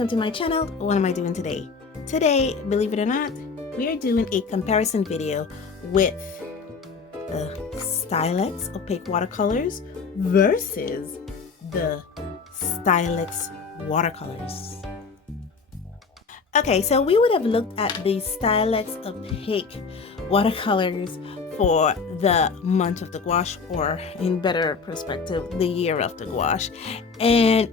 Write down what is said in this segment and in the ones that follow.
welcome to my channel. What am I doing today? Today, believe it or not, we are doing a comparison video with the Stylex opaque watercolors versus the Stylex watercolors. Okay, so we would have looked at the Stylex opaque watercolors for the month of the gouache, or in better perspective, the year of the gouache. And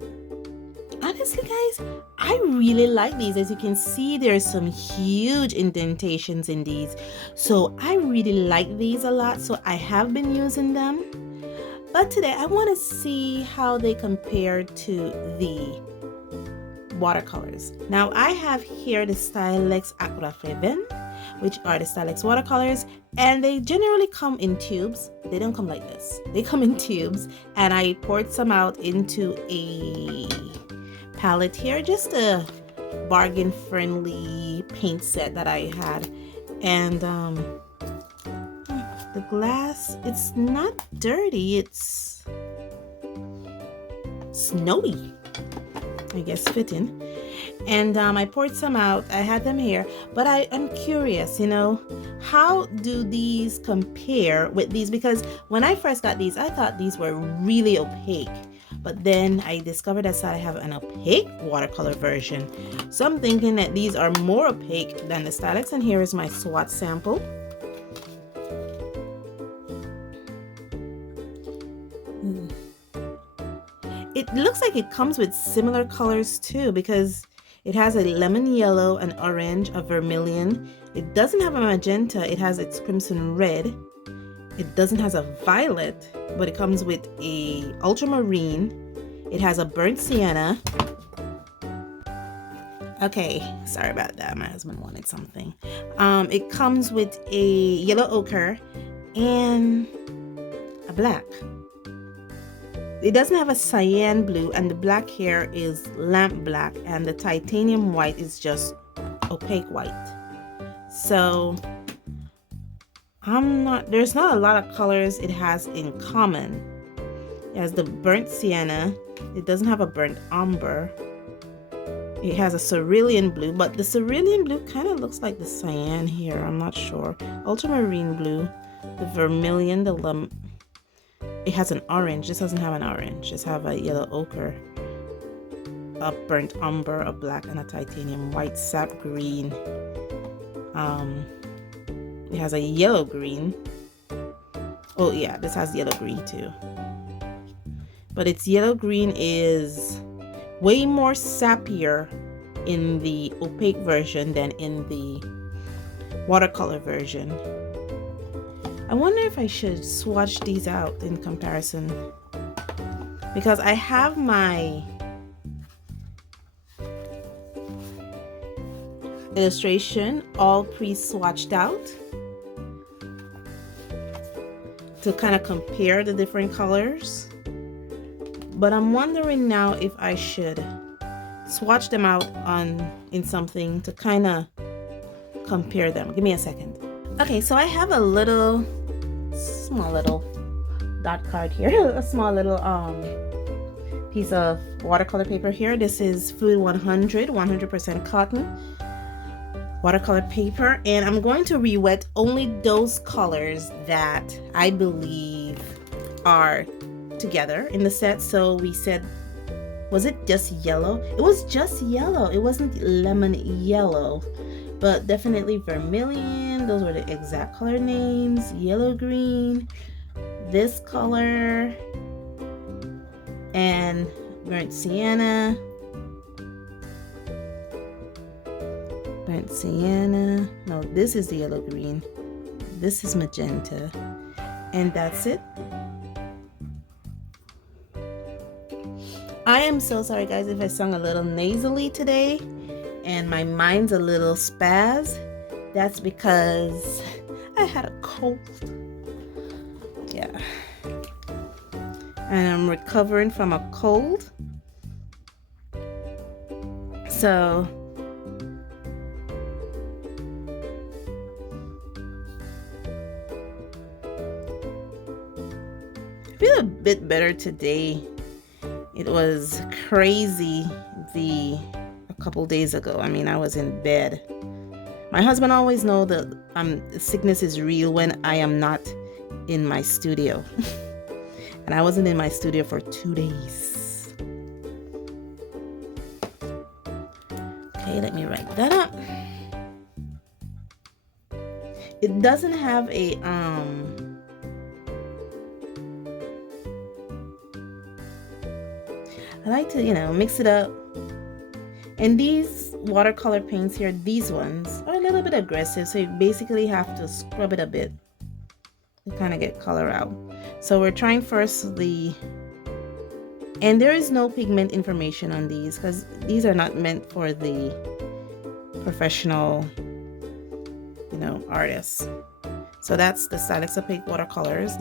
honestly, guys, I really like these. As you can see, there's some huge indentations in these. So I really like these a lot. So I have been using them. But today I want to see how they compare to the watercolors. Now I have here the Stylex Aqua Flavin, which are the Stylex watercolors, and they generally come in tubes. They don't come like this. They come in tubes, and I poured some out into a palette here, just a bargain friendly paint set that I had. And the glass, it's not dirty, it's snowy, I guess, fitting. And I poured some out. I had them here, but I am curious, how do these compare with these? Because when I first got these, I thought these were really opaque, but then I discovered that I have an opaque watercolor version. So I'm thinking that these are more opaque than the Stylex. And here is my swatch sample. It looks like it comes with similar colors too, because it has a lemon yellow, an orange, a vermilion. It doesn't have a magenta, it has its crimson red. It doesn't have a violet, but it comes with a ultramarine. It has a burnt sienna. Okay, sorry about that, my husband wanted something. It comes with a yellow ochre and a black. It doesn't have a cyan blue, and the black here is lamp black, and the titanium white is just opaque white. So there's not a lot of colors it has in common. It has the burnt sienna. It doesn't have a burnt umber. It has a cerulean blue, but the cerulean blue kind of looks like the cyan here. I'm not sure. Ultramarine blue, the vermilion, it has an orange. This doesn't have an orange. Just have a yellow ochre, a burnt umber, a black, and a titanium white, sap green. It has a yellow green. Oh yeah, this has yellow green too. But its yellow green is way more sappier in the opaque version than in the watercolor version. I wonder if I should swatch these out in comparison, because I have my illustration all pre-swatched out to kind of compare the different colors. But I'm wondering now if I should swatch them out in something to kind of compare them. Give me a second. Okay, so I have a small little dot card here, a small little piece of watercolor paper here. This is Fluid 100% cotton watercolor paper, and I'm going to re-wet only those colors that I believe are together in the set. So we said, was it just yellow? It was just yellow. It wasn't lemon yellow, but definitely vermilion. Those were the exact color names. Yellow green, this color, and burnt sienna. Burnt sienna. No, this is the yellow green. This is magenta. And that's it. I am so sorry, guys, if I sung a little nasally today and my mind's a little spaz. That's because I had a cold. Yeah. And I'm recovering from a cold. So I feel a bit better today. It was crazy, the couple days ago. I mean, I was in bed. My husband always knows that sickness is real when I am not in my studio. And I wasn't in my studio for 2 days. Okay, let me write that up. It doesn't have a I like to, mix it up. And these watercolor paints here, these ones are a little bit aggressive, so you basically have to scrub it a bit to kind of get color out. So we're trying first and there is no pigment information on these because these are not meant for the professional, artists. So that's the Stylex Opaque watercolors.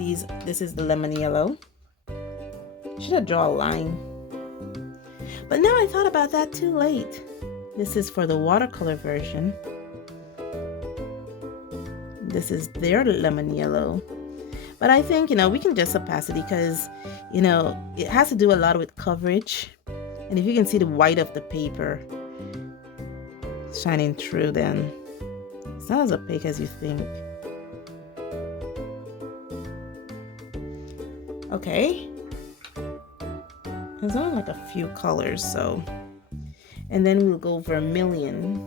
This is the lemon yellow. Should have drawn a line. But now I thought about that too late. This is for the watercolor version. This is their lemon yellow. But I think, we can just opacity because, it has to do a lot with coverage. And if you can see the white of the paper shining through, then it's not as opaque as you think. Okay. There's only like a few colors, so. And then we'll go vermilion.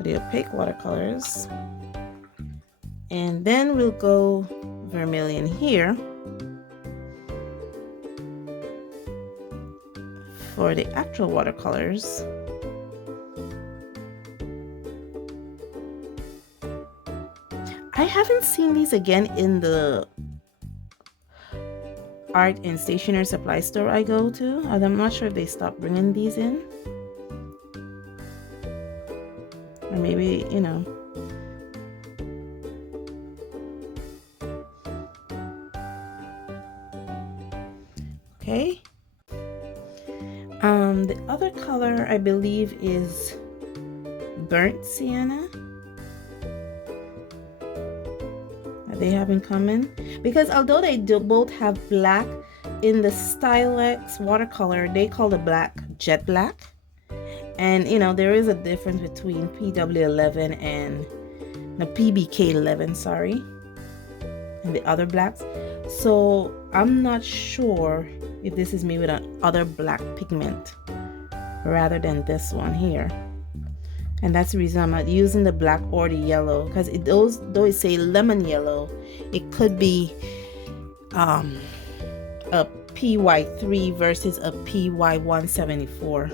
The opaque watercolors. And then we'll go vermilion here for the actual watercolors. I haven't seen these again in the art and stationery supply store I go to. I'm not sure if they stopped bringing these in. Or maybe, Okay. The other color I believe is burnt sienna. They have in common because although they do both have black, in the Stylex watercolor they call the black jet black, and there is a difference between PW11 and the PBK11, sorry, and the other blacks. So I'm not sure if this is made with another black pigment rather than this one here. And that's the reason I'm not using the black or the yellow, because though it say lemon yellow, it could be a PY3 versus a PY174.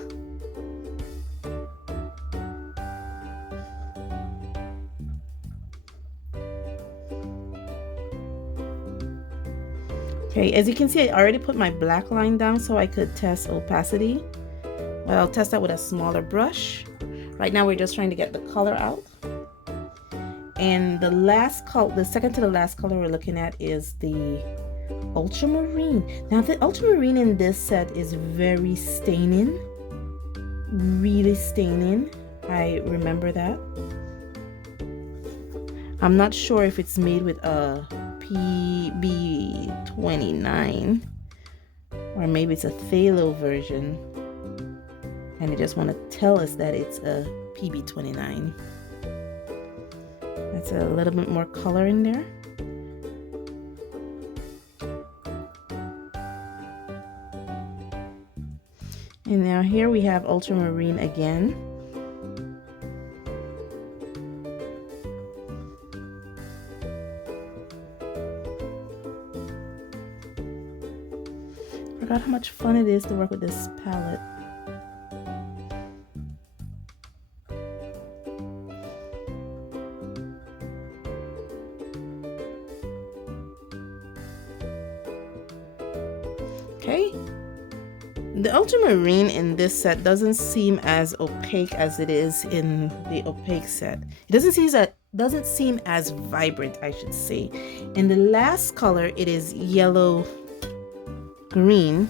Okay, as you can see, I already put my black line down so I could test opacity. But I'll test that with a smaller brush. Right now we're just trying to get the color out. And the second to the last color we're looking at is the ultramarine. Now the ultramarine in this set is very staining, really staining. I remember that. I'm not sure if it's made with a PB29 or maybe it's a phthalo version, and they just want to tell us that it's a PB29. That's a little bit more color in there. And now here we have ultramarine again. Forgot how much fun it is to work with this palette. Okay, the ultramarine in this set doesn't seem as opaque as it is in the opaque set. It doesn't seem as vibrant, I should say. In the last color, it is yellow green.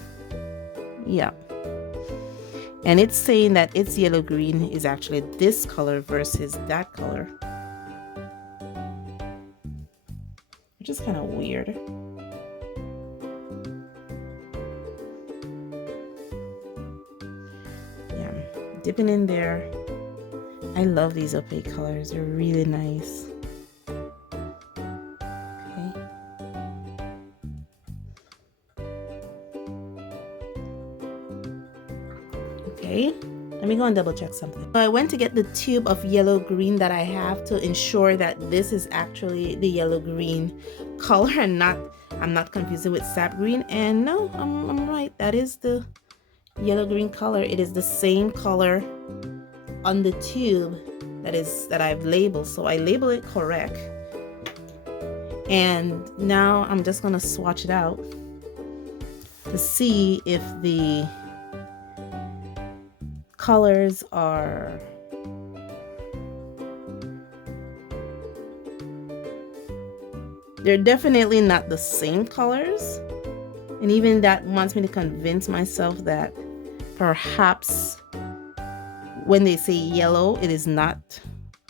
Yeah. And it's saying that its yellow green is actually this color versus that color, which is kind of weird. Yeah, dipping in there. I love these opaque colors, they're really nice. Okay, let me go and double check something. So I went to get the tube of yellow green that I have to ensure that this is actually the yellow green color and I'm not confusing with sap green. And no, I'm right. That is the yellow green color. It is the same color on the tube that I've labeled. So I label it correct. And now I'm just gonna swatch it out to see if the colors are they're definitely not the same colors, and even that wants me to convince myself that perhaps when they say yellow, it is not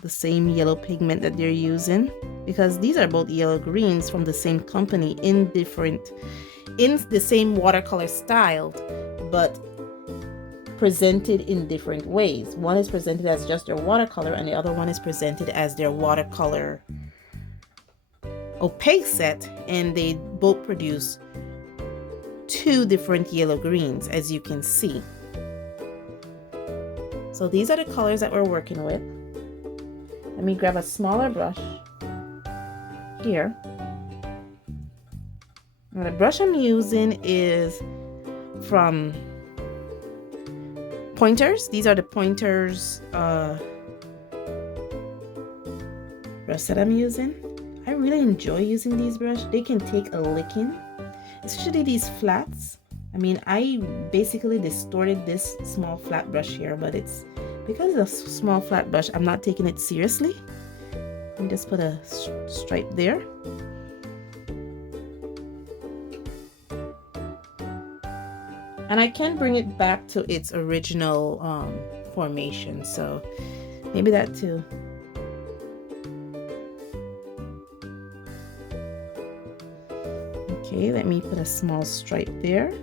the same yellow pigment that they're using, because these are both yellow greens from the same company in the same watercolor style, but presented in different ways. One is presented as just their watercolor and the other one is presented as their watercolor opaque set, and they both produce two different yellow greens, as you can see. So these are the colors that we're working with. Let me grab a smaller brush here. And the brush I'm using is from Pointers. These are the Pointers brush that I'm using. I really enjoy using these brushes. They can take a licking, especially these flats. I mean, I basically distorted this small flat brush here, but it's because it's a small flat brush, I'm not taking it seriously. Let me just put a stripe there. And I can bring it back to its original formation, so maybe that too. Okay, let me put a small stripe there,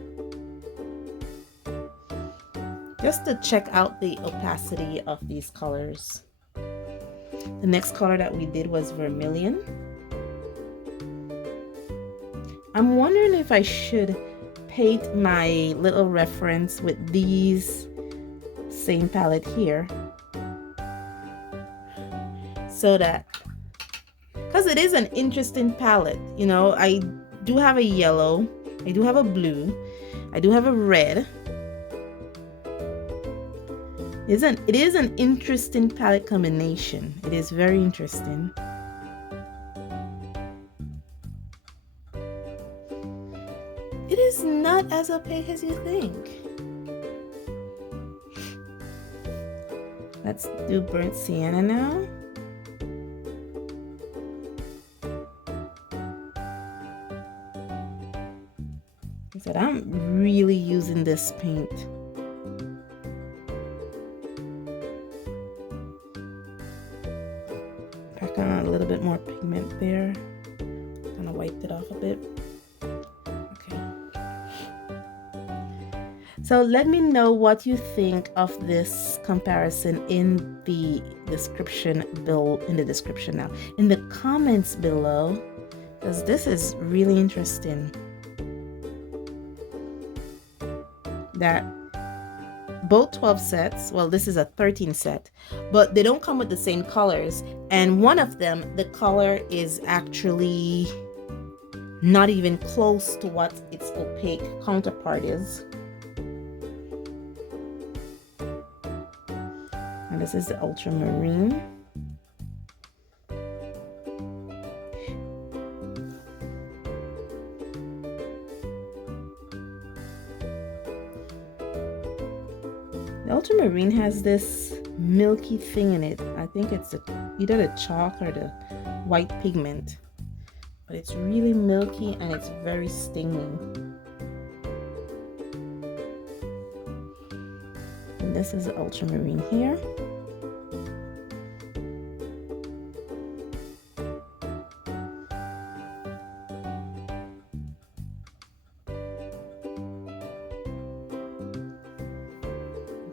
just to check out the opacity of these colors. The next color that we did was Vermilion. I'm wondering if I should paint my little reference with these same palette here, so that, because it is an interesting palette, you know. I do have a yellow, I do have a blue, I do have a red. It is an interesting palette combination. It is very interesting. It is not as opaque as you think. Let's do Burnt Sienna now. I said, I'm really using this paint. Pack on a little bit more pigment there. Kind of wiped it off a bit. Okay. So let me know what you think of this comparison in the description below, in the comments below, because this is really interesting. That both 12 sets, well, this is a 13 set, but they don't come with the same colors, and one of them, the color is actually not even close to what its opaque counterpart is. And this is the ultramarine. The ultramarine has this milky thing in it. I think it's either the chalk or the white pigment, but it's really milky and it's very stinging. And this is ultramarine here.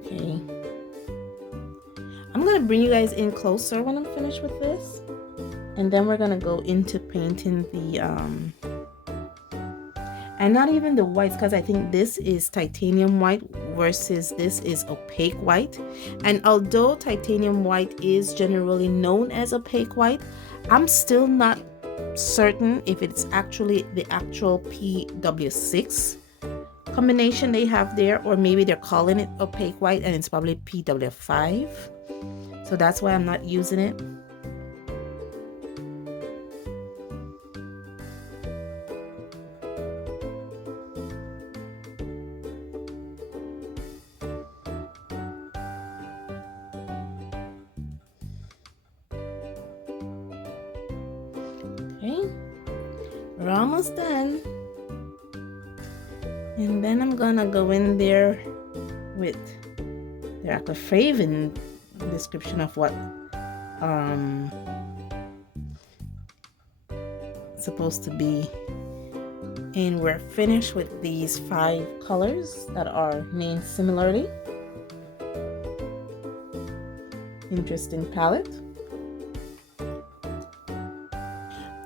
Okay. I'm gonna bring you guys in closer when I'm finished with this. And then we're gonna go into painting the and not even the whites, because I think this is titanium white versus this is opaque white. And although titanium white is generally known as opaque white, I'm still not certain if it's actually the actual PW6 combination they have there, or maybe they're calling it opaque white and it's probably PW5. So that's why I'm not using it. Okay, we're almost done. And then I'm gonna go in there with the aquafavin description of what it's supposed to be. And we're finished with these 5 colors that are named similarly. Interesting palette.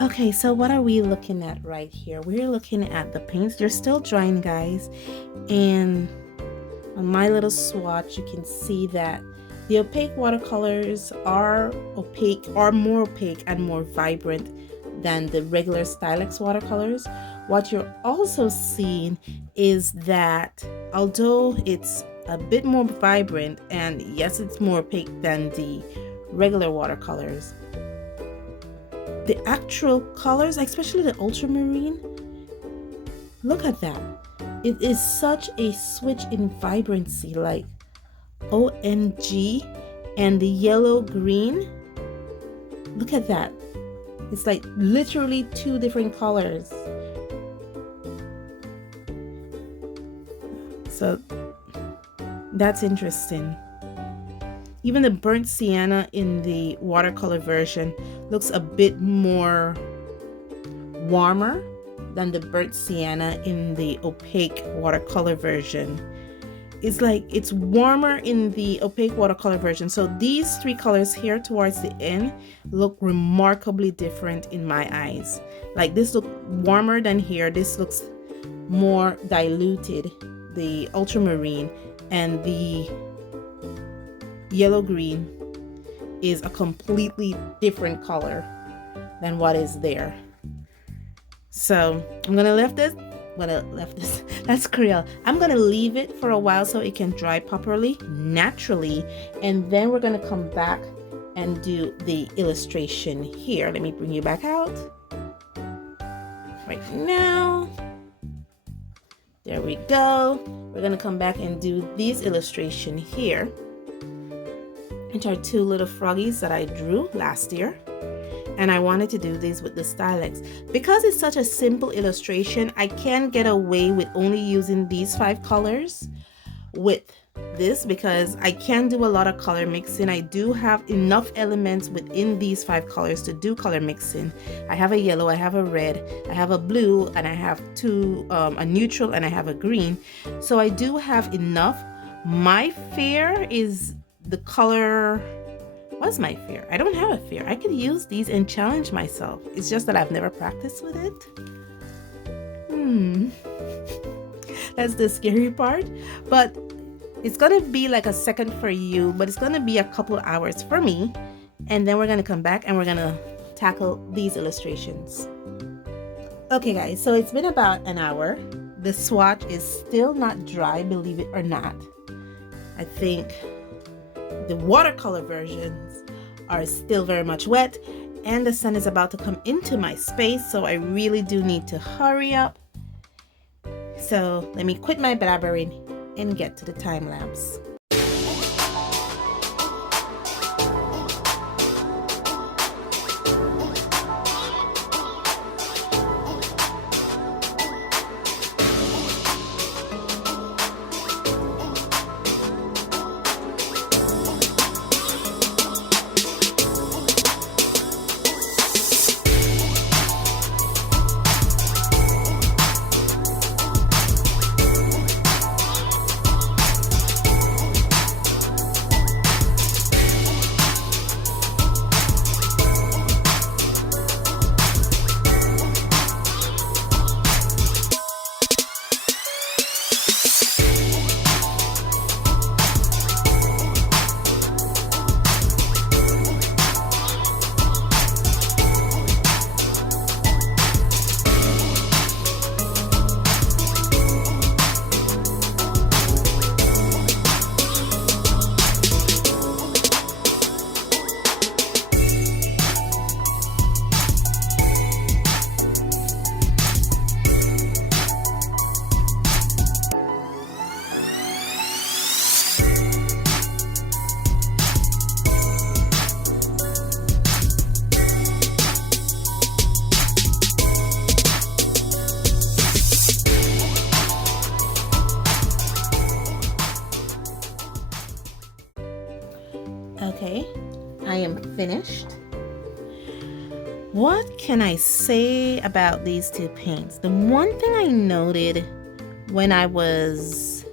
Okay, so what are we looking at right here? We're looking at the paints. They're still drying, guys. And on my little swatch, you can see that the opaque watercolors are more opaque and more vibrant than the regular Stylex watercolors. What you're also seeing is that although it's a bit more vibrant, and yes, it's more opaque than the regular watercolors, the actual colors, especially the ultramarine, look at that. It is such a switch in vibrancy, like OMG. And the yellow green, look at that. It's like literally 2 different colors. So that's interesting. Even the burnt sienna in the watercolor version looks a bit more warmer than the burnt sienna in the opaque watercolor version. It's like it's warmer in the opaque watercolor version. So these 3 colors here towards the end look remarkably different in my eyes. Like this looks warmer than here. This looks more diluted, the ultramarine, and the yellow green is a completely different color than what is there. So I'm gonna leave this. That's Creole. I'm gonna leave it for a while so it can dry properly, naturally, and then we're gonna come back and do the illustration here. Let me bring you back out right now. There we go. We're gonna come back and do this illustration here. Which are 2 little froggies that I drew last year. And I wanted to do these with the Stylex. Because it's such a simple illustration, I can get away with only using these 5 colors with this, because I can do a lot of color mixing. I do have enough elements within these 5 colors to do color mixing. I have a yellow, I have a red, I have a blue, and I have a neutral, and I have a green. So I do have enough. My fear is the color. What's my fear? I don't have a fear. I could use these and challenge myself. It's just that I've never practiced with it. That's the scary part. But it's gonna be like a second for you, but it's gonna be a couple hours for me. And then we're gonna come back and we're gonna tackle these illustrations. Okay guys, so it's been about an hour. The swatch is still not dry, believe it or not. I think the watercolor versions are still very much wet, and the sun is about to come into my space, so I really do need to hurry up. So let me quit my blabbering and get to the time lapse. Okay, I am finished. What can I say about these two paints? The one thing I noted when I was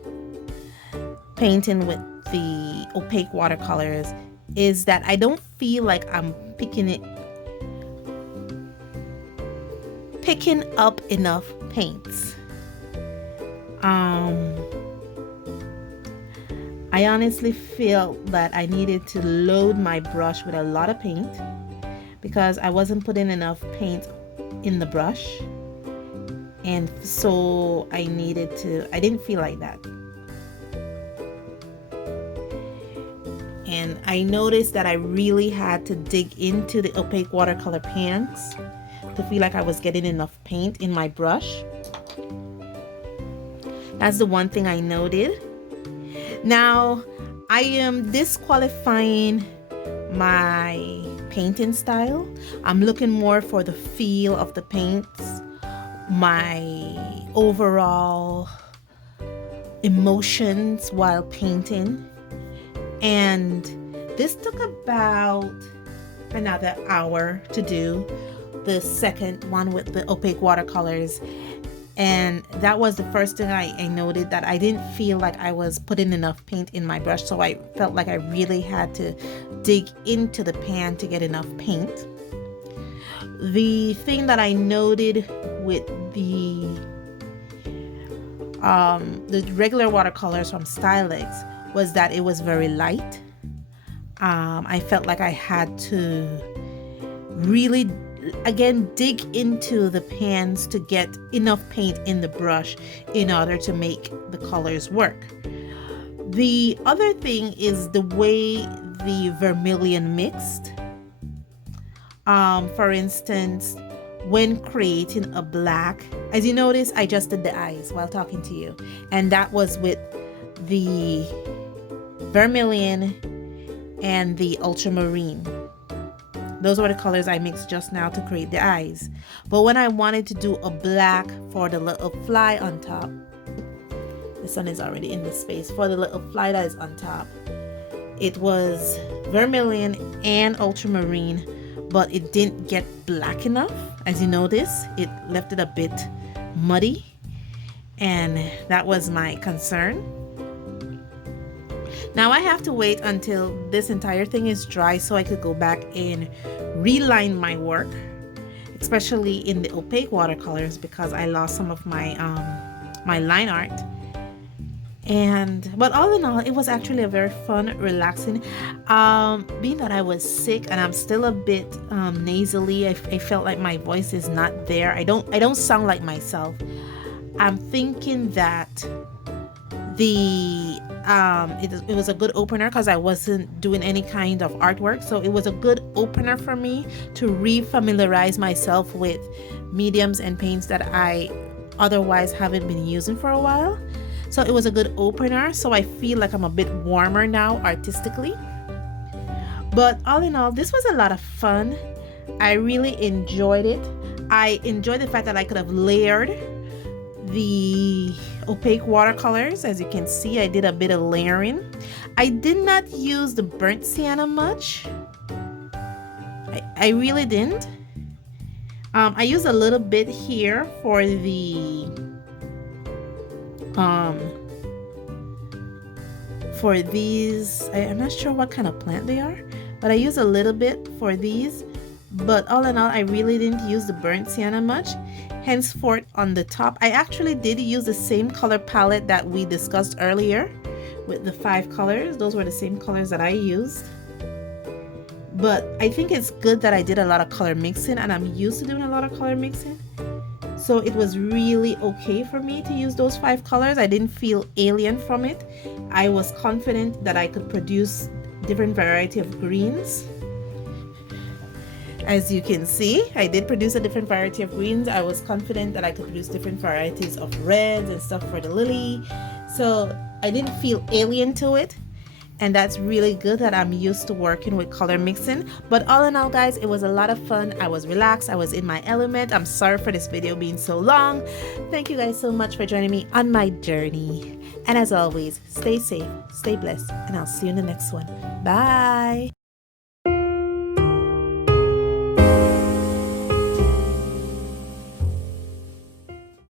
painting with the opaque watercolors is that I don't feel like I'm picking up enough paints. I honestly feel that I needed to load my brush with a lot of paint because I wasn't putting enough paint in the brush, and so I didn't feel like that. And I noticed that I really had to dig into the opaque watercolor pans to feel like I was getting enough paint in my brush. That's the one thing I noted. Now, I am disqualifying my painting style. I'm looking more for the feel of the paints, my overall emotions while painting. And this took about another hour to do, the second one with the opaque watercolors. And that was the first thing I noted, that I didn't feel like I was putting enough paint in my brush, so I felt like I really had to dig into the pan to get enough paint. The thing that I noted with the regular watercolors from Stylex was that it was very light. I felt like I had to really again dig into the pans to get enough paint in the brush in order to make the colors work. The other thing is the way the vermilion mixed. For instance, when creating a black, as you notice, I just did the eyes while talking to you, and that was with the vermilion and the ultramarine. Those were the colors I mixed just now to create the eyes. But when I wanted to do a black for the little fly on top, the sun is already in the space, for the little fly that is on top, it was vermilion and ultramarine, but it didn't get black enough. As you notice, it left it a bit muddy, and that was my concern. Now I have to wait until this entire thing is dry so I could go back and reline my work, especially in the opaque watercolors, because I lost some of my my line art. But all in all, it was actually a very fun, relaxing. Being that I was sick and I'm still a bit nasally, I felt like my voice is not there. I don't sound like myself. I'm thinking that it was a good opener because I wasn't doing any kind of artwork, so it was a good opener for me to re-familiarize myself with mediums and paints that I otherwise haven't been using for a while. So it was a good opener, so I feel like I'm a bit warmer now artistically. But all in all, this was a lot of fun. I really enjoyed it. I enjoyed the fact that I could have layered the opaque watercolors. As you can see, I did a bit of layering. I did not use the burnt sienna much. I really didn't. I used a little bit here for the for these. I'm not sure what kind of plant they are, but I used a little bit for these. But all in all, I really didn't use the burnt sienna much. Henceforth, on the top, I actually did use the same color palette that we discussed earlier with the 5 colors. Those were the same colors that I used. But I think it's good that I did a lot of color mixing, and I'm used to doing a lot of color mixing. So it was really okay for me to use those 5 colors. I didn't feel alien from it. I was confident that I could produce different variety of greens. As you can see, I did produce a different variety of greens. I was confident that I could produce different varieties of reds and stuff for the lily. So I didn't feel alien to it. And that's really good that I'm used to working with color mixing. But all in all, guys, it was a lot of fun. I was relaxed. I was in my element. I'm sorry for this video being so long. Thank you guys so much for joining me on my journey. And as always, stay safe, stay blessed, and I'll see you in the next one. Bye.